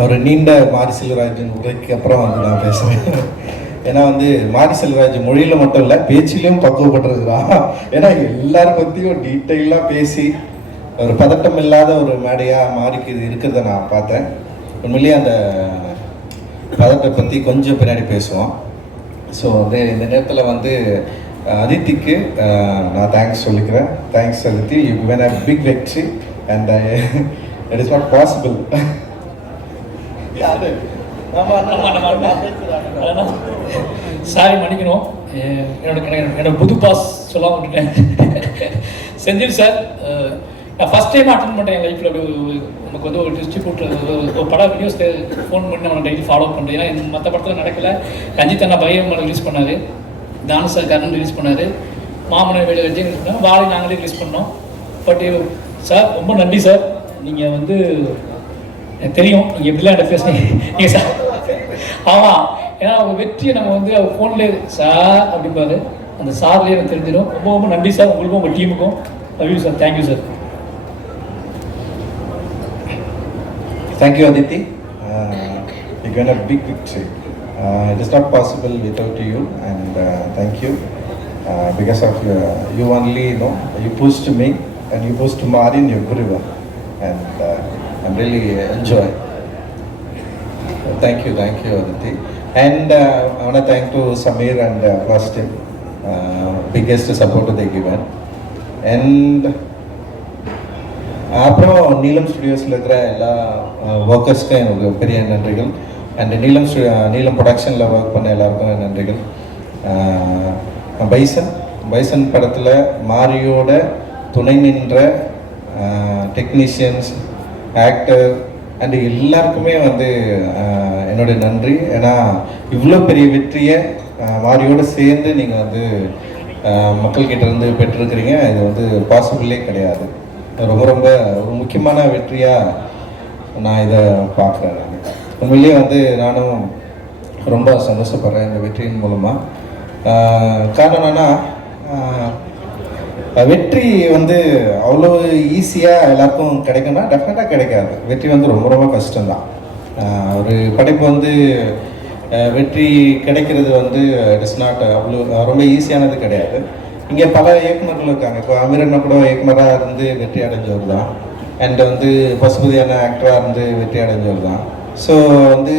ஒரு நீண்ட மாரி செல்வராஜன் உரைக்கு அப்புறம் வந்து நான் பேசுகிறேன் ஏன்னா வந்து மாரி செல்வராஜ் மொழியில் மட்டும் இல்லை பேச்சிலையும் பக்குவப்பட்டிருக்கிறான் ஏன்னா எல்லாரும் பற்றியும் டீட்டெயிலாக பேசி ஒரு பதட்டம் இல்லாத ஒரு மேடையாக மாறிக்கு இது இருக்கிறத நான் பார்த்தேன். உண்மையிலேயே அந்த பதட்டத்தை பற்றி கொஞ்சம் பின்னாடி பேசுவோம். ஸோ வந்து இந்த நேரத்தில் வந்து அதித்திக்கு நான் தேங்க்ஸ் சொல்லிக்கிறேன். Thanks Aditi. You win a big வெற்றி and it is not possible யாரு சாரி மன்னிக்கணும். என்னோட என்னோட புது பாஸ் சொல்லாம விட்டுட்டேன். செந்தில் சார் நான் ஃபஸ்ட் டைம் அட்டன் பண்ணுறேன் என் லைஃப்பில் நமக்கு வந்து ஒரு டிஸ்ட்ரிபியூட்டர் ஒரு படம் வீடியோஸ் ஃபோன் பண்ணி நம்ம டெய்லி ஃபாலோ பண்ணுறேன் ஏன்னா மற்ற படத்தில் நடக்கல. ரஞ்சித் அண்ணா பையன் ரிலீஸ் பண்ணார். தானு சார் கர்ணன் ரிலீஸ் பண்ணார். மாமனை வேலை விஜய் ரிலீஸ் பண்ணாங்க வாழை நாங்களே ரிலீஸ் பண்ணோம். பட் சார் ரொம்ப நன்றி சார் நீங்கள் வந்து எனக்கு தெரியும். நீங்கள் எப்படிலாம் என்ன பேசுனீங்க. சார் ஆமாம் ஏன்னா அவங்க வெற்றியை நம்ம வந்து அவங்க ஃபோன்லேயே சார் அப்படிம்பாரு. அந்த சார்லேயே எனக்கு தெரிஞ்சிடும். ரொம்ப ரொம்ப நன்றி சார். உங்களுக்கும் உங்கள் டீமுக்கும். Love you sir thank you sir thank you Aditi you can a big victory it is not possible without you and thank you because of you only no you boost me and you boost மாரின் everyone and I'm really uh, enjoying. Thank you, thank you, Aditi. And uh, I want to thank to Samir and uh, plus team, uh, biggest support they given. And அப்புறம் நீலம் ஸ்டுடியோஸில் இருக்கிற எல்லா uh, ஒர்க்கர்ஸ்க்கும் எனக்கு பெரிய நன்றிகள் and நீலம் uh, நீலம் ப்ரொடக்ஷனில் ஒர்க் பண்ண எல்லாருக்கும் நன்றிகள் பைசன் பைசன் படத்தில் மாரியோட துணை நின்ற டெக்னீஷியன்ஸ் ஆக்டர் அண்ட் எல்லாருக்குமே வந்து என்னுடைய நன்றி. ஏன்னா இவ்வளோ பெரிய வெற்றியை மாரியோடு சேர்ந்து நீங்கள் வந்து மக்கள்கிட்ட இருந்து பெற்றிருக்கிறீங்க. இது வந்து பாசிபிளே கிடையாது. ரொம்ப ரொம்ப ஒரு முக்கியமான வெற்றியாக நான் இதை பார்க்குறேன் நான். உண்மையிலேயே வந்து நானும் ரொம்ப சந்தோஷப்படுறேன் இந்த வெற்றியின் மூலமாக காரணம் என்னன்னா வெற்றி வந்து அவ்வளோ ஈஸியாக எல்லாருக்கும் கிடைக்கும்னா டெஃபினட்டாக கிடைக்காது. வெற்றி வந்து ரொம்ப ரொம்ப கஷ்டம்தான். ஒரு படைப்பு வந்து வெற்றி கிடைக்கிறது வந்து இட்ஸ் நாட் அவ்வளோ ரொம்ப ஈஸியானது கிடையாது. இங்கே பல இயக்குநர்கள் இருக்காங்க. இப்போ அமீரண்ணா கூட இயக்குனராக இருந்து வெற்றி அடைஞ்சவர் தான். அண்ட் வந்து பசுபதியான ஆக்டராக இருந்து வெற்றி அடைஞ்சவர் தான். ஸோ வந்து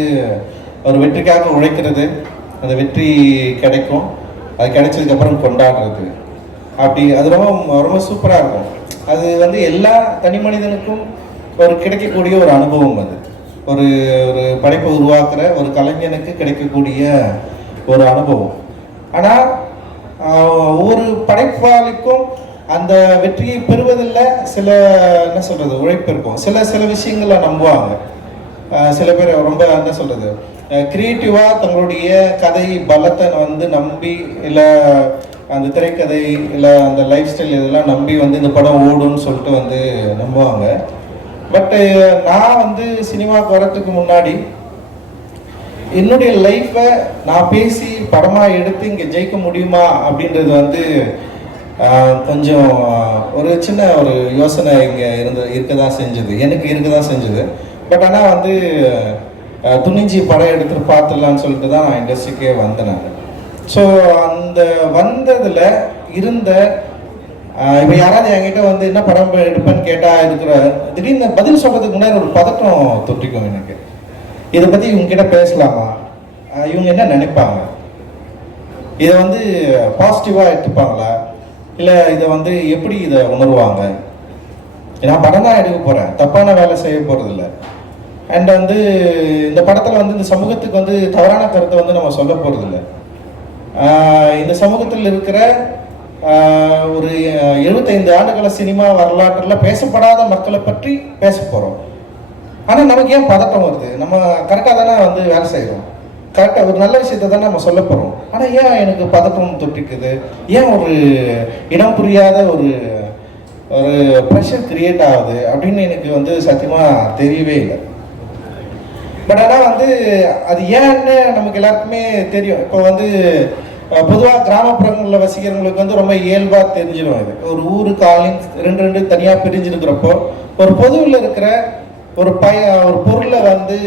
ஒரு வெற்றிக்காக உழைக்கிறது அந்த வெற்றி கிடைக்கும். அது கிடைச்சதுக்கப்புறம் கொண்டாடுறது. அப்படி அது ரொம்ப ரொம்ப சூப்பராக இருக்கும். அது வந்து எல்லா தனி மனிதனுக்கும் ஒரு கிடைக்கக்கூடிய ஒரு அனுபவம் அது. ஒரு ஒரு படைப்பை உருவாக்குற ஒரு கலைஞனுக்கு கிடைக்கக்கூடிய ஒரு அனுபவம். ஆனால் ஒவ்வொரு படைப்பாளிக்கும் அந்த வெற்றியை பெறுவதில் சில என்ன சொல்கிறது உழைப்பு இருக்கும். சில சில விஷயங்களை நம்புவாங்க. சில பேர் ரொம்ப என்ன சொல்கிறது க்ரியேட்டிவாக தங்களுடைய கதை பலத்தை வந்து நம்பி இல்லை அந்த திரைக்கதை இல்லை அந்த லைஃப் ஸ்டைல் இதெல்லாம் நம்பி வந்து இந்த படம் ஓடும்னு சொல்லிட்டு வந்து நம்புவாங்க. பட்டு நான் வந்து சினிமாவுக்கு வரத்துக்கு முன்னாடி என்னுடைய லைஃப்பை நான் பேசி படமாக எடுத்து இங்கே ஜெயிக்க முடியுமா அப்படின்றது வந்து கொஞ்சம் ஒரு சின்ன ஒரு யோசனை இங்கே இருந்து இருக்க தான் செஞ்சது. எனக்கு இருக்க தான் செஞ்சது. பட் ஆனால் வந்து துணிஞ்சி படம் எடுத்துகிட்டு பார்த்துடலான்னு சொல்லிட்டு தான் நான் இண்டஸ்ட்ரிக்கே வந்தேன் நான். ஸோ அந்த வந்ததில் இருந்த இப்போ யாராவது என்கிட்ட வந்து என்ன படம் எடுப்பேன்னு கேட்டால் இருக்கிற திடீர்னு பதில் சொல்கிறதுக்கு முன்னாடி ஒரு பதட்டம் தொட்டிக்கும் எனக்கு. இதை பற்றி இவங்ககிட்ட பேசலாமா? இவங்க என்ன நினைப்பாங்க? இதை வந்து பாசிட்டிவாக எடுத்துப்பாங்களா? இல்லை இதை வந்து எப்படி இதை உணர்வாங்க? நான் படம் தான் எடுக்க போகிறேன் தப்பான வேலை செய்ய போகிறதில்ல அண்ட் வந்து இந்த படத்தில் வந்து இந்த சமூகத்துக்கு வந்து தவறான கருத்தை வந்து நம்ம சொல்ல போகிறதில்ல இந்த சமூகத்தில் இருக்கிற ஒரு எழுபத்தைந்து ஆண்டுகால சினிமா வரலாற்றில் பேசப்படாத மக்களை பற்றி பேச போகிறோம் ஆனால் நமக்கு ஏன் பதட்டம் வருது? நம்ம கரெக்டாக தானே வந்து வேலை செய்கிறோம் கரெக்டாக ஒரு நல்ல விஷயத்தை தானே நம்ம சொல்ல போகிறோம் ஆனால் ஏன் எனக்கு பதட்டம் தொட்டிக்குது? ஏன் ஒரு இடம் புரியாத ஒரு ஒரு ப்ரெஷர் கிரியேட் ஆகுது அப்படின்னு எனக்கு வந்து சத்தியமாக தெரியவே இல்லை. பட் ஆனால் வந்து அது ஏன்னு நமக்கு எல்லாருக்குமே தெரியும். இப்போ வந்து பொதுவாக கிராமப்புறங்களில் வசிக்கிறவங்களுக்கு வந்து ரொம்ப இயல்பாக தெரிஞ்சிடும் இது. ஒரு ஊர் காலனி ரெண்டு ரெண்டு தனியாக பிரிஞ்சிருக்கிறப்போ ஒரு பொதுவில் இருக்கிற ஒரு பய ஒரு பொருளை வந்து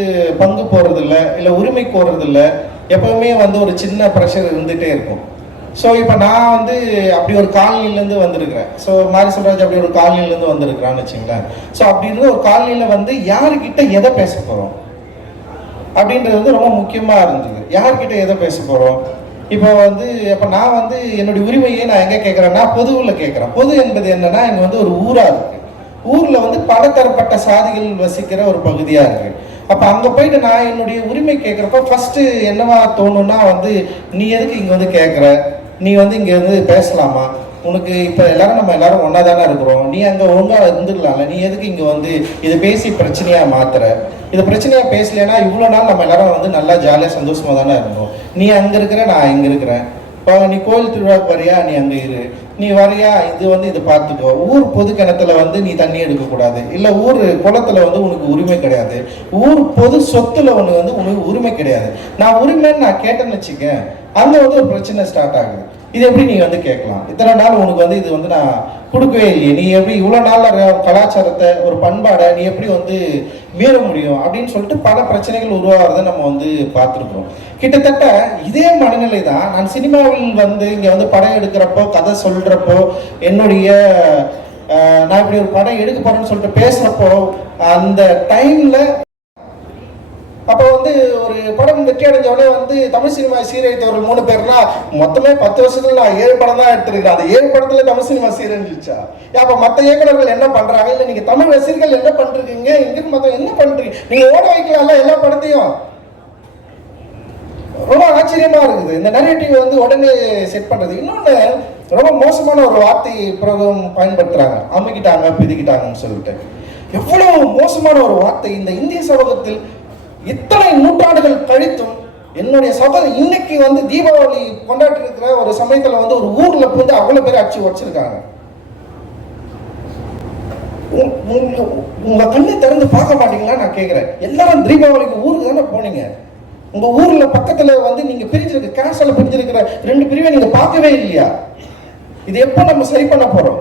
பங்கு போடுறதில்ல இல்லை உரிமை கோருறதில்ல எப்பவுமே வந்து ஒரு சின்ன ப்ரெஷர் இருந்துகிட்டே இருக்கும். ஸோ இப்போ நான் வந்து அப்படி ஒரு காலனிலேருந்து வந்திருக்கிறேன். ஸோ மாரி சொல்றாஜ் அப்படி ஒரு காலனிலேருந்து வந்திருக்கிறான்னு வச்சுங்களேன். ஸோ அப்படி இருந்து ஒரு காலனியில் வந்து யாருக்கிட்ட எதை பேச போகிறோம் அப்படின்றது வந்து ரொம்ப முக்கியமாக இருந்தது. யார்கிட்ட எதை பேச போகிறோம் இப்போ வந்து இப்போ நான் வந்து என்னுடைய உரிமையை நான் எங்கே கேட்குறேன்னா பொதுவில் கேட்குறேன் பொது என்பது என்னன்னா இங்கே வந்து ஒரு ஊராக இருக்குது ஊரில் வந்து பலதரப்பட்ட சாதிகள் வசிக்கிற ஒரு பகுதியாக இருக்குது அப்போ அங்கே போயிட்டு நான் என்னுடைய உரிமை கேட்குறப்ப ஃபஸ்ட்டு என்னவா தோணும்னா வந்து நீ எதுக்கு இங்கே வந்து கேட்குற நீ வந்து இங்கே வந்து பேசலாமா? உனக்கு இப்போ எல்லாரும் நம்ம எல்லாரும் ஒன்றா தானே இருக்கிறோம். நீ அங்கே ஒழுங்காக இருந்துக்கலாம்ல நீ எதுக்கு இங்கே வந்து இதை பேசி பிரச்சனையாக மாத்துற? இது பிரச்சனையாக பேசலைன்னா இவ்வளோ நாள் நம்ம எல்லாரும் வந்து நல்லா ஜாலியாக சந்தோஷமாக தானே இருந்தோம். நீ அங்கே இருக்கிற நான் இங்கே இருக்கிறேன். இப்போ நீ கோயில் திருவிழாக்கு வரியா? நீ அங்கே இரு. நீ வரியா? இது வந்து இதை பார்த்துக்கோ ஊர் பொது கிணத்துல வந்து நீ தண்ணி எடுக்கக்கூடாது. இல்லை ஊர் குளத்துல வந்து உனக்கு உரிமை கிடையாது. ஊர் பொது சொத்துல உனக்கு வந்து உனக்கு உரிமை கிடையாது. நான் உரிமைன்னு நான் கேட்டேன்னு வச்சுக்கேன். அங்கே வந்து ஒரு பிரச்சனை ஸ்டார்ட் ஆகுது. இது எப்படி நீ வந்து கேட்கலாம்? இத்தனை நாள் உனக்கு வந்து இது வந்து நான் கொடுக்கவே இல்லையே. நீ எப்படி இவ்வளோ நாள் கலாச்சாரத்தை ஒரு பண்பாடை நீ எப்படி வந்து மீற முடியும் அப்படின்னு சொல்லிட்டு பல பிரச்சனைகள் உருவாகிறத நம்ம வந்து பார்த்துருக்குறோம். கிட்டத்தட்ட இதே மனநிலை தான் நான் சினிமாவில் வந்து இங்கே வந்து படம் எடுக்கிறப்போ கதை சொல்கிறப்போ என்னுடைய நான் இப்படி ஒரு படம் எடுக்க போகிறேன்னு சொல்லிட்டு பேசுகிறப்போ அந்த டைமில் வந்து ஒரு படம் வெற்றி அடைஞ்ச உடனே வந்து தமிழ் சினிமா சீரழித்தவர்கள் மூணு பேர்னா மொத்தமே பத்து வருஷத்துல நான் ஏழு படம் தான் எடுத்திருக்கேன். அந்த ஏழு படத்துல தமிழ் சினிமா சீரழிஞ்சிச்சா அப்ப மத்த இயக்குனர்கள் என்ன பண்றாங்க? இல்ல நீங்க தமிழ் ரசிகர்கள் என்ன பண்றீங்க? இங்கிருந்து மத்த என்ன பண்றீங்க? நீங்க ஓட வைக்கலாம்ல எல்லா படத்தையும்? ரொம்ப ஆச்சரியமா இருக்குது. இந்த நரேட்டிவ் வந்து உடனே செட் பண்றது. இன்னொன்னு ரொம்ப மோசமான ஒரு வார்த்தை பிரகம் பயன்படுத்துறாங்க. அமைக்கிட்டாங்க பிதிக்கிட்டாங்கன்னு சொல்லிட்டு. எவ்வளவு மோசமான ஒரு வார்த்தை. இந்த இந்திய சமூகத்தில் இத்தனை நூற்றாண்டுகள் கழித்தும் என்னுடைய சபை இன்னைக்கு வந்து தீபாவளி கொண்டாடி இருக்கிற ஒரு சமயத்துல வந்து ஒரு ஊர்ல வந்து அவ்வளவு பேர் அடிச்சு வச்சிருக்காங்க உங்க- கண்ணு திறந்து பார்க்க மாட்டீங்களா? நான் கேட்கிறேன் எல்லாரும் தீபாவளிக்கு ஊருக்கு தானே போனீங்க? உங்க ஊர்ல பக்கத்துல வந்து நீங்க பிரிஞ்சிருக்க கேன்சர்ல பிரிஞ்சிருக்கிற ரெண்டு பிரிவை நீங்க பார்க்கவே இல்லையா? இது எப்போ நம்ம சரி பண்ண போறோம்?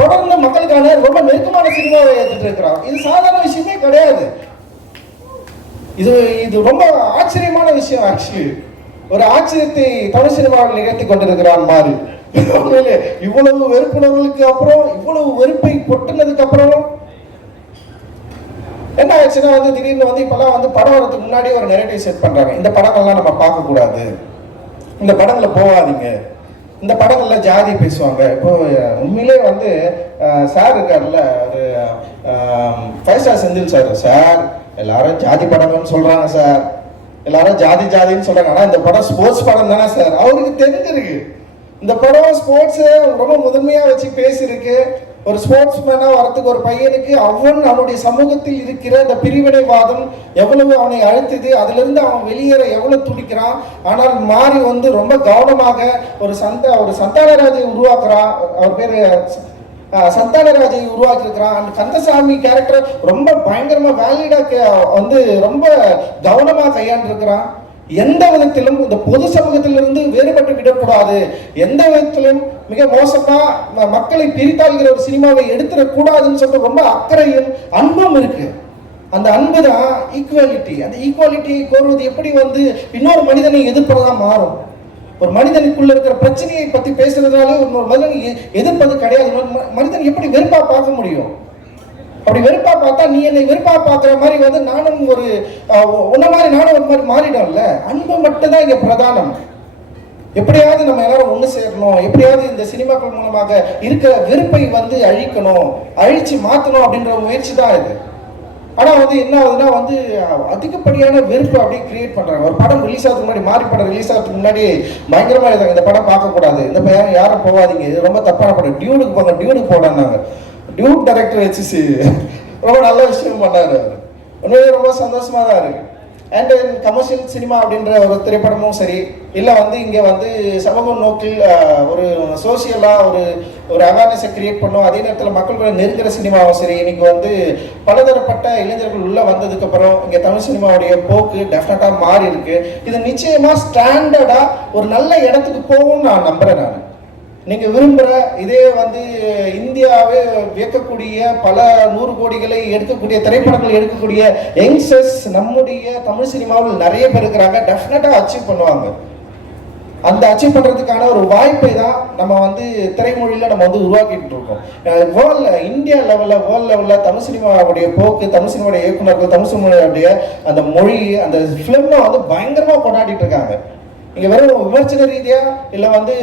தொடர்ந்து மக்களுக்கான ரொம்ப நெருக்கமான சினிமாவை ஏற்றுட்டு இருக்கிறான் இது சாதாரண விஷயமே கிடையாது. இது இது ரொம்ப ஆச்சரியமான விஷயம் ஆக்சுவலி ஒரு ஆச்சரியத்தை தமிழ் சினிமாவில் நிகழ்த்தி கொண்டிருக்கிறான் மாறி. இவ்வளவு வெறுப்புணர்வுக்கு அப்புறம் இவ்வளவு வெறுப்பை கொட்டினதுக்கு அப்புறம் என்ன ஆச்சுன்னா வந்து திடீர்னு வந்து இப்பெல்லாம் வந்து படம் வரதுக்கு முன்னாடி ஒரு நெரேட்டிவ் செட் பண்றாங்க. இந்த படங்கள்லாம் நம்ம பார்க்க கூடாது இந்த படங்களை போகாதீங்க. இந்த படங்கள்ல ஜாதி பேசுவாங்க. இப்போ உண்மையிலே வந்து சார் இருக்கார்ல ஒரு five star Senthil sir. Sir எல்லாரும் ஜாதி படம்னு சொல்றாங்க சார். எல்லாரும் ஜாதி ஜாதின்னு சொல்றாங்க. ஆனா இந்த படம் ஸ்போர்ட்ஸ் படம் தானே சார். அவருக்கு தெரிஞ்சிருக்கு. இந்த படம் ஸ்போர்ட்ஸ் ரொம்ப முதன்மையா வச்சு பேசியிருக்கு. ஒரு ஸ்போர்ட்ஸ் மேனா வரதுக்கு ஒரு பையனுக்கு அவன் அவனுடைய சமூகத்தில் இருக்கிற இந்த பிரிவினைவாதம் எவ்வளவு அவனை அழுத்துது அதிலிருந்து அவன் வெளியேற எவ்வளவு துடிக்கிறான் ஆனால் மாறி வந்து ரொம்ப கவனமாக ஒரு சந்த ஒரு சந்தானராஜை உருவாக்குறான் அவர் பேரு சந்தானராஜை உருவாக்கியிருக்கிறான். அந்த கந்தசாமி கேரக்டர் ரொம்ப பயங்கரமா வேலிடா வந்து ரொம்ப கவனமா கையாண்டிருக்கிறான். எந்த விதத்திலும் இந்த பொது சமூகத்திலிருந்து வேறுபட்டு விடக்கூடாது. எந்த விதத்திலும் மிக மோசமா ம- மக்களை பிரித்தாள்கிற ஒரு சினிமாவை எடுத்துடக்கூடாதுன்னு சொல்லிட்டு ரொம்ப அக்கறையும் அன்பும் இருக்கு. அந்த அன்பு தான் ஈக்குவாலிட்டி அந்த ஈக்குவாலிட்டியை கோருவது எப்படி வந்து இன்னொரு மனிதனை எதிர்ப்பதாக மாறும். ஒரு மனிதனுக்குள்ள இருக்கிற பிரச்சனையை பத்தி பேசுறதுனால ஒரு மனிதன் எ- எதிர்ப்பது கிடையாது. ம- மனிதன் எப்படி வெறுப்பா பார்க்க முடியும்? அப்படி வெறுப்பா பார்த்தா நீ என்னை வெறுப்பா பார்க்குற மாதிரி வந்து நானும் ஒரு உன்ன மாதிரி நானும் ஒரு மாதிரி மாறிடும்ல? அன்பு மட்டும்தான் இங்க பிரதானம். எப்படியாவது நம்ம எல்லாரும் ஒன்று சேரணும். எப்படியாவது இந்த சினிமாக்கள் மூலமாக இருக்கிற வெறுப்பை வந்து அழிக்கணும். அழிச்சு மாற்றணும் அப்படின்ற முயற்சி தான் இது. ஆனா வந்து என்ன ஆகுதுன்னா வந்து அதிகப்படியான வெறுப்பு அப்படியே கிரியேட் பண்றாங்க. ஒரு படம் ரிலீஸ் ஆகிறதுக்கு முன்னாடி மாறி படம் ரிலீஸ் ஆகிறதுக்கு முன்னாடி பயங்கரமா எழுதாங்க இந்த படம் பார்க்க கூடாது இந்த பையன் யாரும் போகாதீங்க. இது ரொம்ப தப்பான படம். டியூனுக்கு போங்க. டியூனுக்கு போடான்னாங்க டியூட் டைரக்டர் வச்சு ரொம்ப நல்ல விஷயம் பண்ணார். அவர் உண்மையிலே ரொம்ப சந்தோஷமா தான் இருக்கு. அண்ட் கமர்ஷியல் சினிமா அப்படின்ற ஒரு திரைப்படமும் சரி இல்லை வந்து இங்கே வந்து சமூக நோக்கில் ஒரு சோசியலாக ஒரு ஒரு அவேர்னஸை கிரியேட் பண்ணும். அதே நேரத்தில் மக்கள்களை நெருங்குற சினிமாவும் சரி இன்றைக்கி வந்து பலதரப்பட்ட இளைஞர்கள் உள்ளே வந்ததுக்கப்புறம் இங்கே தமிழ் சினிமாவுடைய போக்கு டெஃபினட்டாக மாறி இருக்குது இது நிச்சயமாக ஸ்டாண்டர்டாக ஒரு நல்ல இடத்துக்கு போகும்னு நான் நம்புகிறேன் நான். நீங்கள் விரும்புகிற இதே வந்து இந்தியாவே வியக்கக்கூடிய பல நூறு கோடிகளை எடுக்கக்கூடிய திரைப்படங்கள் எடுக்கக்கூடிய யங்ஸ்டர்ஸ் நம்முடைய தமிழ் சினிமாவில் நிறைய பேர் இருக்கிறாங்க. டெஃபினட்டாக அச்சீவ் பண்ணுவாங்க. அந்த அச்சீவ் பண்ணுறதுக்கான ஒரு வாய்ப்பை தான் நம்ம வந்து திரைமொழியில் நம்ம வந்து உருவாக்கிட்டு இருக்கோம். வேர்ல்டில் இந்தியா லெவலில் வேர்ல்ட் லெவலில் தமிழ் சினிமாவுடைய போக்கு தமிழ் சினிமாவுடைய இயக்குநர்கள் தமிழ் சினிமாவுடைய அந்த மொழி அந்த ஃபிலிமை வந்து பயங்கரமாக கொண்டாடிட்டு இருக்காங்க. இங்க வெறும் விமர்சன ரீதியா இல்ல வந்து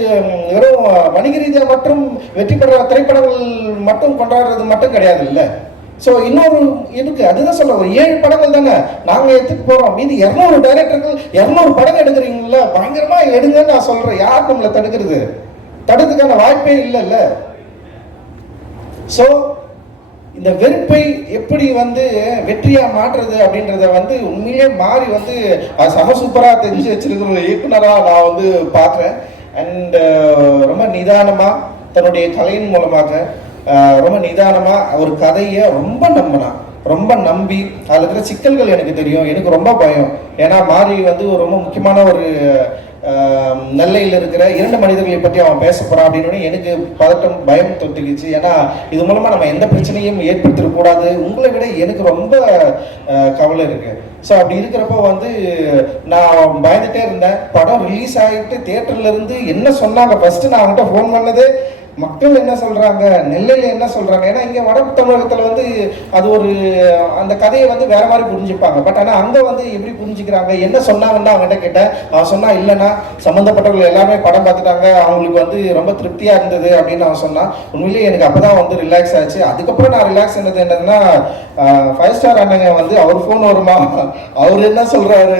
வெறும் வணிக ரீதியா மட்டும் வெற்றி பெற திரைப்படங்கள் மட்டும் கொண்டாடுறது மட்டும் கிடையாது இல்ல ஸோ இன்னொரு இருக்கு அதுதான் சொல்ல ஒரு ஏழு படங்கள் தானே. நாங்கள் எடுத்துட்டு போகிறோம் மீதி இரநூறு டைரக்டர்கள் இரநூறு படம் எடுக்கிறீங்களா பயங்கரமாக எடுங்கன்னு நான் சொல்கிறேன் யார் நம்மளை தடுக்கிறது? தடுக்கிறதுக்கான வாய்ப்பே இல்லைல்ல. ஸோ இந்த வெறுப்பை எப்படி வந்து வெற்றியா மாற்றுறது அப்படின்றத வந்து உண்மையிலே மாறி வந்து அது செம சூப்பராக தெரிஞ்சு வச்சிருக்கிற ஒரு இயக்குனராக நான் வந்து பார்க்குறேன். அண்ட் ரொம்ப நிதானமா தன்னுடைய கலையின் மூலமாக ரொம்ப நிதானமா ஒரு கதையை ரொம்ப நம்பினா ரொம்ப நம்பி அதில் இருக்கிற சிக்கல்கள் எனக்கு தெரியும். எனக்கு ரொம்ப பயம். ஏன்னா மாறி வந்து ரொம்ப முக்கியமான ஒரு நெல்லையில் இருக்கிற இரண்டு மனிதர்களை பற்றி அவன் பேச போகிறான் அப்படின்னு எனக்கு பதட்டம் பயம் தொட்டுக்குச்சு. ஏன்னா இது மூலமாக நம்ம எந்த பிரச்சனையும் ஏற்படுத்திடக்கூடாது உங்களை விட எனக்கு ரொம்ப கவலை இருக்கு. ஸோ அப்படி இருக்கிறப்போ வந்து நான் பயந்துட்டே இருந்தேன். படம் ரிலீஸ் ஆகிட்டு தேட்டர்லேருந்து என்ன சொன்னாங்க? ஃபஸ்ட்டு நான் அவங்ககிட்ட ஃபோன் பண்ணதே. மக்கள் என்ன சொல்றாங்க நெல்லையில என்ன சொல்றாங்க? ஏன்னா இங்க வட தமிழகத்துல வந்து அது ஒரு அந்த கதையை வந்து வேற மாதிரி புரிஞ்சுப்பாங்க. பட் ஆனா அங்க வந்து எப்படி புரிஞ்சுக்கிறாங்க? என்ன சொன்னாங்கன்னு அவங்ககிட்ட கேட்டேன் அவன் சொன்னா இல்லைன்னா சம்மந்தப்பட்டவர்கள் எல்லாமே படம் பார்த்துட்டாங்க. அவங்களுக்கு வந்து ரொம்ப திருப்தியா இருந்தது அப்படின்னு அவன் சொன்னான். உண்மையிலேயே எனக்கு அப்பதான் வந்து ரிலாக்ஸ் ஆச்சு. அதுக்கப்புறம் நான் ரிலாக்ஸ் ஆனது என்னதுன்னா ஃபைவ் ஸ்டார் அண்ணங்க வந்து அவர் ஃபோன் வருமா? அவர் என்ன சொல்றாரு?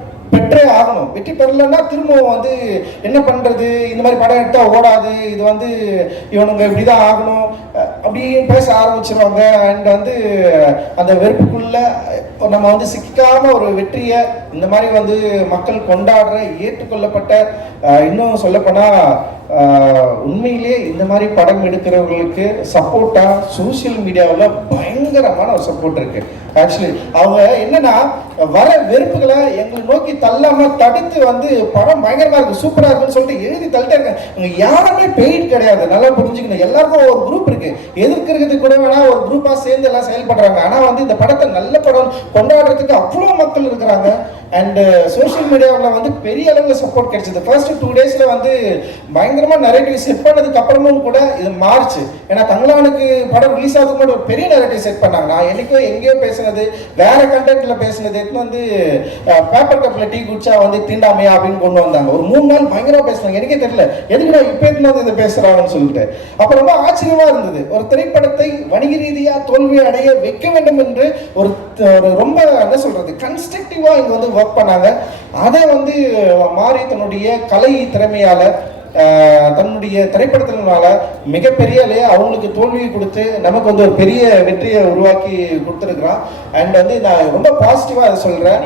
பெற்றே ஆகணும். வெற்றி பெறலைன்னா திரும்பவும் வந்து என்ன பண்ணுறது இந்த மாதிரி படம் எடுத்தால் ஓடாது. இது வந்து இவனுங்க இப்படி தான் ஆகணும் அப்படின்னு பேச ஆரம்பிச்சிருவாங்க. அண்ட் வந்து அந்த வெறுப்புக்குள்ளே நம்ம வந்து சிக்காம ஒரு வெற்றியை இந்த மாதிரி வந்து மக்கள் கொண்டாடுற ஏற்றுக்கொள்ளப்பட்ட இன்னும் சொல்லப்போனா உண்மையிலேயே உண்மையிலே இந்த மாதிரி படம் எடுக்கிறவங்களுக்கு சப்போர்ட்டாக சோஷியல் மீடியாவில் பயங்கரமான ஒரு சப்போர்ட் இருக்கு. ஆக்சுவலி அவங்க என்னன்னா வர வெறுப்புகளை எங்களை நோக்கி தள்ளாமல் தடுத்து வந்து படம் பயங்கரமாக இருக்கு சூப்பராக இருக்குன்னு சொல்லிட்டு எழுதி தள்ளிட்டே இருக்காங்க. இவங்க யாருமே பெய்ட் கிடையாது. நல்லா புரிஞ்சுக்கணும். எல்லாருக்கும் ஒரு குரூப் இருக்கு. எதிர்க்கிறதுக்கு கூட வேணா ஒரு குரூப்பாக சேர்ந்து எல்லாம் செயல்படுறாங்க. ஆனால் வந்து இந்த படத்தை நல்ல படம் கொண்டாடுறதுக்கு அவ்வளோ மக்கள் இருக்கிறாங்க. அண்ட் சோஷியல் மீடியாவில் வந்து பெரிய அளவில் சப்போர்ட் கிடைச்சது. ஃபர்ஸ்ட் டூ டேஸில் வந்து பயங்கரமாக நரேட்டிவ் செட் பண்ணதுக்கு அப்புறமும் கூட இது மாறுச்சு. ஏன்னா தங்களானுக்கு படம் ரிலீஸ் ஆகுது கூட ஒரு பெரிய நரேட்டிவ் செட் பண்ணாங்க. நான் என்னைக்கோ எங்கேயோ பேசுனது வேற கண்டென்ட்ல பேசுனது எடுத்து வந்து பேப்பர் கப்பில் டீ குடிச்சா வந்து தீண்டாமையா அப்படின்னு கொண்டு வந்தாங்க. ஒரு மூணு நாள் பயங்கரமாக பேசுனாங்க. எனக்கே தெரியல. எதுக்கு நான் இப்போ எடுத்து இதை பேசுகிறாங்கன்னு சொல்லிட்டு. அப்போ ரொம்ப ஆச்சரியமாக இருந்தது. ஒரு திரைப்படத்தை வணிக ரீதியாக தோல்வி அடைய வைக்க வேண்டும் என்று ஒரு ஒரு ரொம்ப என்ன சொல்றது கன்ஸ்ட்ரக்டிவா இங்க வந்து ஒர்க் பண்ணாங்க. அதை வந்து மாறி தன்னுடைய கலை திறமையால தன்னுடைய திரைப்படத்தினால மிகப்பெரிய அவங்களுக்கு தோல்வியை கொடுத்து நமக்கு வந்து ஒரு பெரிய வெற்றியை உருவாக்கி கொடுத்துருக்குறான். அண்ட் வந்து நான் ரொம்ப பாசிட்டிவாக அதை சொல்கிறேன்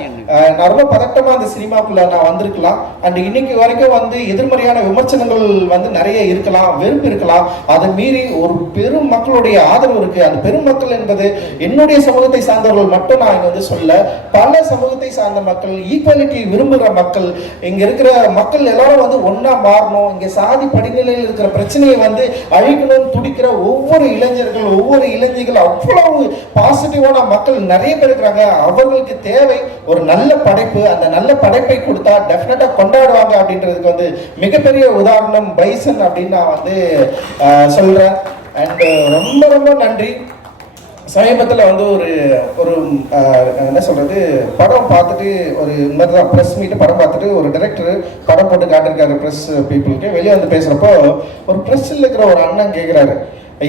நான் ரொம்ப பதட்டமாக அந்த சினிமாக்குள்ள நான் வந்திருக்கலாம். அண்ட் இன்னைக்கு வரைக்கும் வந்து எதிர்மறையான விமர்சனங்கள் வந்து நிறைய இருக்கலாம் வெறுப்பு இருக்கலாம். அதை மீறி ஒரு பெரும் மக்களுடைய ஆதரவு இருக்கு. அந்த பெரும் மக்கள் என்பது என்னுடைய சமூகத்தை சார்ந்தவர்கள் மட்டும் நான் இங்கே வந்து சொல்ல பல சமூகத்தை சார்ந்த மக்கள் ஈக்குவாலிட்டி விரும்புகிற மக்கள் இங்கே இருக்கிற மக்கள் எல்லாரும் வந்து ஒன்றா மாறணும். இங்கே சாதி படிநிலையில் இருக்கிற பிரச்சனையை வந்து அழிக்கணும்னு துடிக்கிற ஒவ்வொரு இளைஞர்கள் ஒவ்வொரு இளைஞர்கள் அவ்வளவு பாசிட்டிவான மக்கள் நிறைய பேர் இருக்கிறாங்க. அவர்களுக்கு தேவை ஒரு நல்ல படைப்பு. அந்த நல்ல படைப்பை கொடுத்தா டெஃபினட்டாக கொண்டாடுவாங்க அப்படின்றதுக்கு வந்து மிகப்பெரிய உதாரணம் பைசன் அப்படின்னு நான் வந்து சொல்கிறேன் சொல்றேன். அண்ட் ரொம்ப ரொம்ப நன்றி. சமீபத்தில் வந்து ஒரு ஒரு என்ன சொல்கிறது படம் பார்த்துட்டு ஒரு இந்த மாதிரி தான் ப்ரெஸ் மீட்டு படம் பார்த்துட்டு ஒரு டைரக்டர் படம் போட்டு காட்டிருக்காரு ப்ரெஸ் பீப்புளுக்கு வெளியே வந்து பேசுகிறப்போ ஒரு ப்ரெஸ்ஸில் இருக்கிற ஒரு அண்ணன் கேட்குறாரு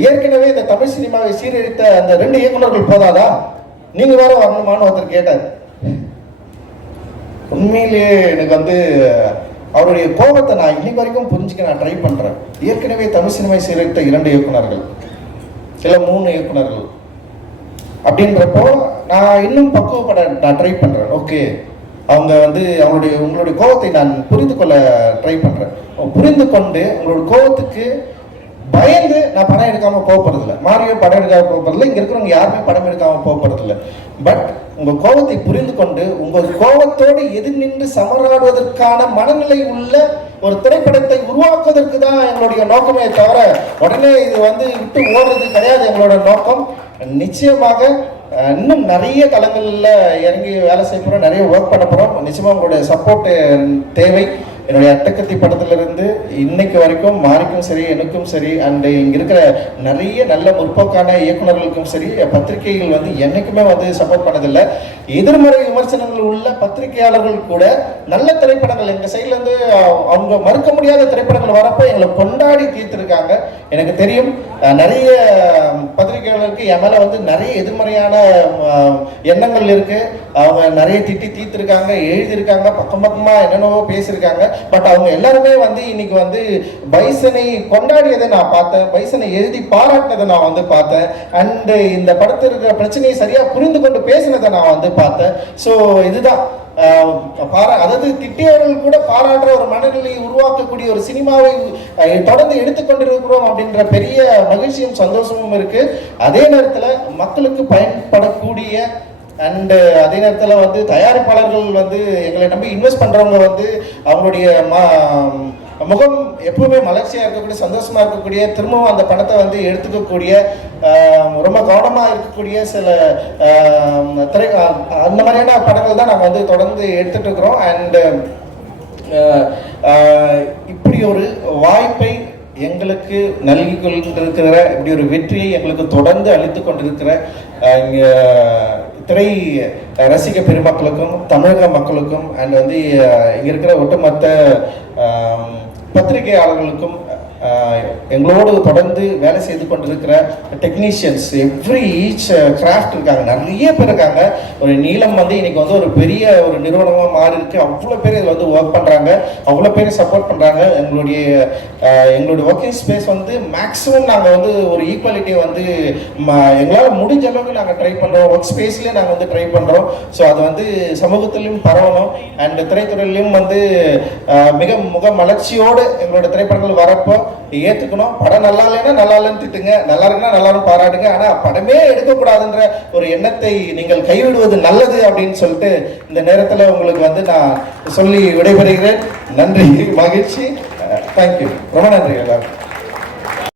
ஏற்கனவே இந்த தமிழ் சினிமாவை சீரழித்த அந்த ரெண்டு இயக்குநர்கள் போதாதா? நீங்கள் வேற வரணுமான்னு ஒருத்தர் கேட்டார். உண்மையிலேயே எனக்கு வந்து அவருடைய கோபத்தை நான் இனி வரைக்கும் புரிஞ்சுக்க நான் ட்ரை பண்ணுறேன் ஏற்கனவே தமிழ் சினிமாவை சீரழித்த இரண்டு இயக்குனர்கள் இல்லை மூணு இயக்குனர்கள் அப்படின்றப்போ நான் இன்னும் பக்குவப்பட நான் ட்ரை பண்ணுறேன் ஓகே அவங்க வந்து அவங்களுடைய உங்களுடைய கோபத்தை நான் புரிந்து கொள்ள ட்ரை பண்ணுறேன் புரிந்து கொண்டு உங்களோட கோபத்துக்கு பயந்து நான் படம் எடுக்காமல் போக போறதில்ல மாறியோ படம் எடுக்காமல் போக இங்கே இருக்கிறவங்க யாருமே படம் எடுக்காமல் போக பட் உங்கள் கோபத்தை புரிந்து கொண்டு உங்கள் கோபத்தோடு எதிர் நின்று சமராடுவதற்கான மனநிலை உள்ள ஒரு திரைப்படத்தை உருவாக்குவதற்கு தான் எங்களுடைய நோக்கமே தவிர உடனே இது வந்து விட்டு ஓடுறது கிடையாது எங்களோட நோக்கம். நிச்சயமாக இன்னும் நிறைய தளங்களில் இறங்கி வேலை செய்ய போகிறோம் நிறைய ஒர்க் பண்ண போகிறோம் நிச்சயமாக உங்களுடைய சப்போர்ட் தேவை. என்னுடைய அட்டக்கத்தி படத்திலிருந்து இன்னைக்கு வரைக்கும் மாறிக்கும் சரி எனக்கும் சரி அண்ட் இங்கே இருக்கிற நிறைய நல்ல முற்போக்கான இயக்குனர்களுக்கும் சரி பத்திரிகைகள் வந்து என்னைக்குமே வந்து சப்போர்ட் பண்ணதில்லை. எதிர்மறை விமர்சனங்கள் உள்ள பத்திரிகையாளர்கள் கூட நல்ல திரைப்படங்கள் எங்கள் சைட்லேருந்து அவங்க மறுக்க முடியாத திரைப்படங்கள் வரப்போ எங்களை கொண்டாடி தீர்த்துருக்காங்க. எனக்கு தெரியும் நிறைய பத்திரிகையாளருக்கு என் மேலே வந்து நிறைய எதிர்மறையான எண்ணங்கள் இருக்குது அவங்க நிறைய திட்டி தீர்த்துருக்காங்க எழுதியிருக்காங்க பக்கம் பக்கமாக என்னென்னவோ பேசியிருக்காங்க. பட் அவங்க எல்லாருமே வந்து இன்னைக்கு வந்து பைசனை கொண்டாடியதை நான் பார்த்தேன். பைசனை எழுதி பாராட்டினதை நான் வந்து பார்த்தேன். அண்ட் இந்த படத்தில் இருக்கிற பிரச்சனையை சரியாக புரிந்து கொண்டு பேசினதை நான் வந்து பார்த்தேன். ஸோ இதுதான். ஆஹ் பாரா அதாவது திட்டியவர்கள் கூட பாராட்டுற ஒரு மனநிலையை உருவாக்கக்கூடிய ஒரு சினிமாவை தொடர்ந்து எடுத்துக்கொண்டிருக்கிறோம் அப்படின்ற பெரிய மகிழ்ச்சியும் சந்தோஷமும் இருக்கு. அதே நேரத்தில் மக்களுக்கு பயன்படக்கூடிய அண்டு uh, அதே நேரத்தில் வந்து தயாரிப்பாளர்கள் வந்து எங்களை நம்பி இன்வெஸ்ட் பண்ணுறவங்க வந்து அவங்களுடைய ம முகம் எப்பவுமே மலர்ச்சியாக இருக்கக்கூடிய சந்தோஷமாக இருக்கக்கூடிய திரும்பவும் அந்த பணத்தை வந்து எடுத்துக்கக்கூடிய ரொம்ப கவனமாக இருக்கக்கூடிய சில திரை அந்த மாதிரியான படங்கள் தான் நாங்கள் வந்து தொடர்ந்து எடுத்துகிட்டு இருக்கிறோம். அண்டு இப்படி ஒரு வாய்ப்பை எங்களுக்கு நல்கி கொண்டிருக்கிற இப்படி ஒரு வெற்றியை எங்களுக்கு தொடர்ந்து அளித்து கொண்டிருக்கிற இங்கே திரை ரசிக பெருமக்களுக்கும் தமிழக மக்களுக்கும் அண்ட் வந்து இங்கே இருக்கிற ஒட்டுமொத்த பத்திரிகையாளர்களுக்கும் எங்களோடு தொடர்ந்து வேலை செய்து கொண்டிருக்கிற டெக்னீஷியன்ஸ் எவ்ரி ஈச் கிராஃப்ட் இருக்காங்க. நிறைய பேர் இருக்காங்க. ஒரு நீளம் வந்து இன்னைக்கு வந்து ஒரு பெரிய ஒரு நிறுவனமாக மாறி இருக்கு அவ்வளோ பேர் இதில் வந்து ஒர்க் பண்ணுறாங்க அவ்வளோ பேர் சப்போர்ட் பண்ணுறாங்க எங்களுடைய எங்களுடைய ஒர்க்கிங் ஸ்பேஸ் வந்து மேக்ஸிமம் நாங்கள் வந்து ஒரு ஈக்குவாலிட்டியை வந்து எங்களால் முடிஞ்ச அளவுக்கு நாங்கள் ட்ரை பண்ணுறோம் ஒர்க் ஸ்பேஸ்லேயே நாங்கள் வந்து ட்ரை பண்ணுறோம் ஸோ அது வந்து சமூகத்திலையும் பரவணும். அண்ட் திரைத்துறையிலையும் வந்து மிக முக மலர்ச்சியோடு எங்களோட திரைப்படங்கள் வரப்போ ஏற்றுக்கணும் படம் நல்லா இல்லைன்னா நல்லா இல்லைன்னு திட்டுங்க. நல்லா இருக்குன்னா நல்லா பாராட்டுங்க. ஆனால் படமே எடுக்கக்கூடாதுன்ற ஒரு எண்ணத்தை நீங்கள் கைவிடுவது நல்லது அப்படின்னு சொல்லிட்டு இந்த நேரத்தில் உங்களுக்கு வந்து நான் சொல்லி விடைபெறுகிறேன். நன்றி மகிழ்ச்சி. தேங்க்யூ ரொம்ப நன்றி எல்லாருக்கும்.